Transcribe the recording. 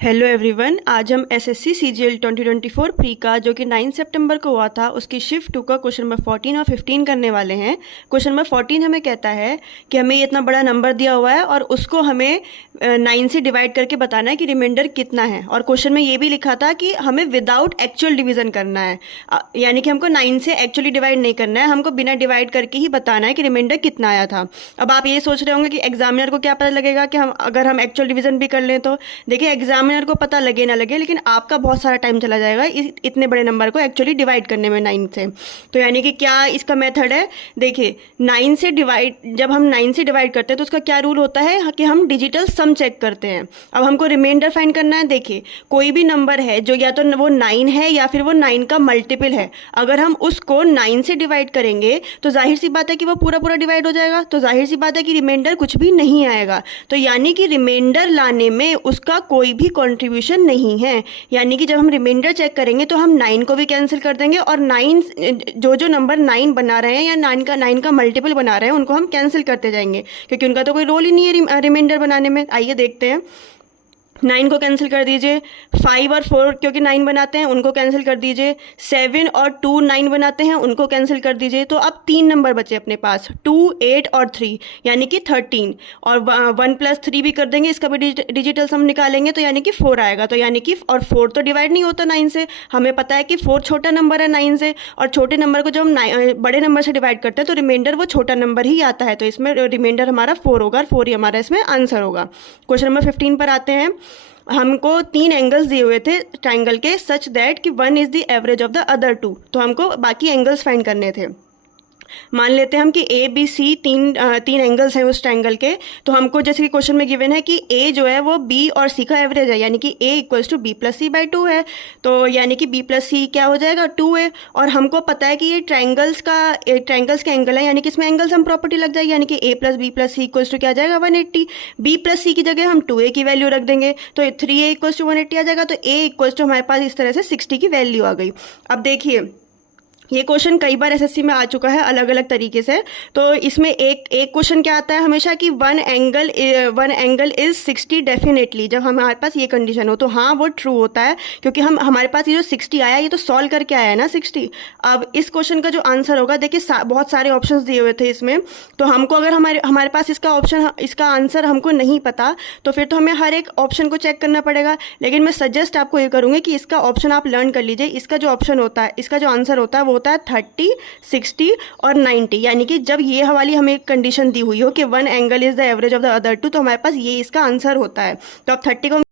Hello everyone, आज हम SSC CGL 2024 pre का जो कि 9 सितंबर को हुआ था उसकी शिफ्ट 2 का क्वेश्चन नंबर 14 और 15 करने वाले हैं। क्वेश्चन नंबर 14 हमें कहता है कि हमें ये इतना बड़ा नंबर दिया हुआ है और उसको हमें 9 से डिवाइड करके बताना है कि रिमाइंडर कितना है। और क्वेश्चन में ये भी लिखा था कि हमें विदाउट एक्चुअल डिवीजन करना है, यानी कि हमको 9 से एक्चुअली डिवाइड नहीं करना है, हमको बिना डिवाइड करके ही बताना है कि रिमाइंडर कितना आया था। अब आप ये सोच रहे होंगे कि एग्जामिनर को क्या पता लगेगा कि हम अगर हम एक्चुअल डिवीजन भी कर लें तो। देखिए, एग्जामिनर को पता लगे ना लगे, लेकिन आपका बहुत सारा टाइम चला जाएगा इतने बड़े नंबर को एक्चुअली डिवाइड करने में 9 से। तो यानी कि क्या इसका मेथड है, देखिए 9 से डिवाइड, जब हम 9 से डिवाइड करते हैं तो उसका क्या रूल होता है कि हम डिजिटल सम चेक करते हैं। अब हमको रिमाइंडर फाइंड करना है। देखिए, कोई भी नंबर है जो या तो वो 9 है या फिर वो 9 का मल्टीपल है, अगर हम उसको 9 से डिवाइड करेंगे तो जाहिर सी बात है कि वो पूरा पूरा डिवाइड हो जाएगा, तो जाहिर सी बात है कि रिमाइंडर कुछ भी नहीं आएगा। तो यानी कि रिमाइंडर लाने में उसका कोई भी कॉन्ट्रीब्यूशन नहीं है। यानी कि जब हम रिमाइंडर चेक करेंगे तो हम 9 को भी कैंसिल कर देंगे और 9 जो नंबर 9 बना रहे हैं या 9 का मल्टीपल बना रहे हैं उनको हम कैंसिल करते जाएंगे, क्योंकि उनका तो कोई रोल ही नहीं है रिमाइंडर बनाने में। आइए देखते हैं। 9 को कैंसिल कर दीजिए, 5 और 4 क्योंकि 9 बनाते हैं उनको कैंसिल कर दीजिए, 7 और 2 9 बनाते हैं उनको कैंसिल कर दीजिए। तो अब 3 नंबर बचे अपने पास, 2 8 और 3, यानी कि 13। और 1 + 3 भी कर देंगे, इसका भी डिजिटल सम निकालेंगे तो यानी कि 4 आएगा। तो यानी कि और 4 तो डिवाइड नहीं होता 9 से, हमें पता है कि 4 छोटा नंबर है 9 से, और छोटे नंबर को जब हम बड़े नंबर से डिवाइड करते हैं तो रिमाइंडर वो छोटा नंबर ही आता है। तो इसमें रिमाइंडर हमारा 4 होगा और 4 ही हमारा इसमें आंसर होगा। क्वेश्चन नंबर 15 पर आते हैं। हमको 3 एंगल्स दिए हुए थे ट्राइंगल के, सच दैट कि 1 is the average of the other 2। तो हमको बाकी एंगल्स फाइंड करने थे। मान लेते हैं हम कि ए बी सी तीन एंगल्स हैं उस ट्राइंगल के। तो हमको जैसे कि क्वेश्चन में गिवन है कि ए जो है वो बी और सी का एवरेज है, यानी कि A equals to B plus C by 2 है। तो यानी कि बी प्लस सी क्या हो जाएगा, 2a। और हमको पता है कि ये ट्राइंगल्स के एंगल है, यानी कि इसमें एंगल सम प्रॉपर्टी लग जाएगी, यानी कि a plus B plus C equals to क्या आ जाएगा 180। बी प्लस सी की जगह हम 2a की वैल्यू रख देंगे तो 3a इक्वल्स टू 180 आ जाएगा। तो a इक्वल्स टू हमारे पास इस तरह से 60 की वैल्यू आ गई। अब देखिए, ये क्वेश्चन कई बार एसएससी में आ चुका है अलग अलग तरीके से। तो इसमें एक क्वेश्चन क्या आता है हमेशा कि वन एंगल इज 60 डेफिनेटली, जब हमारे पास ये कंडीशन हो तो हाँ वो ट्रू होता है, क्योंकि हमारे पास ये जो 60 आया ये तो सॉल्व करके आया है ना 60। अब इस क्वेश्चन का जो आंसर होगा, देखिए बहुत सारे ऑप्शंस दिए हुए थे इसमें, तो हमको अगर हमारे पास इसका आंसर हमको नहीं पता तो फिर तो हमें हर एक ऑप्शन को चेक करना पड़ेगा। लेकिन मैं सजेस्ट आपको ये करूँगी कि इसका ऑप्शन आप लर्न कर लीजिए। इसका जो ऑप्शन होता है, इसका जो आंसर होता है वो होता है 30, 60 और 90। यानी कि जब ये हवाली हमें कंडीशन दी हुई हो कि 1 angle is the average of the other 2, तो हमारे पास ये इसका आंसर होता है। तो अब 30 को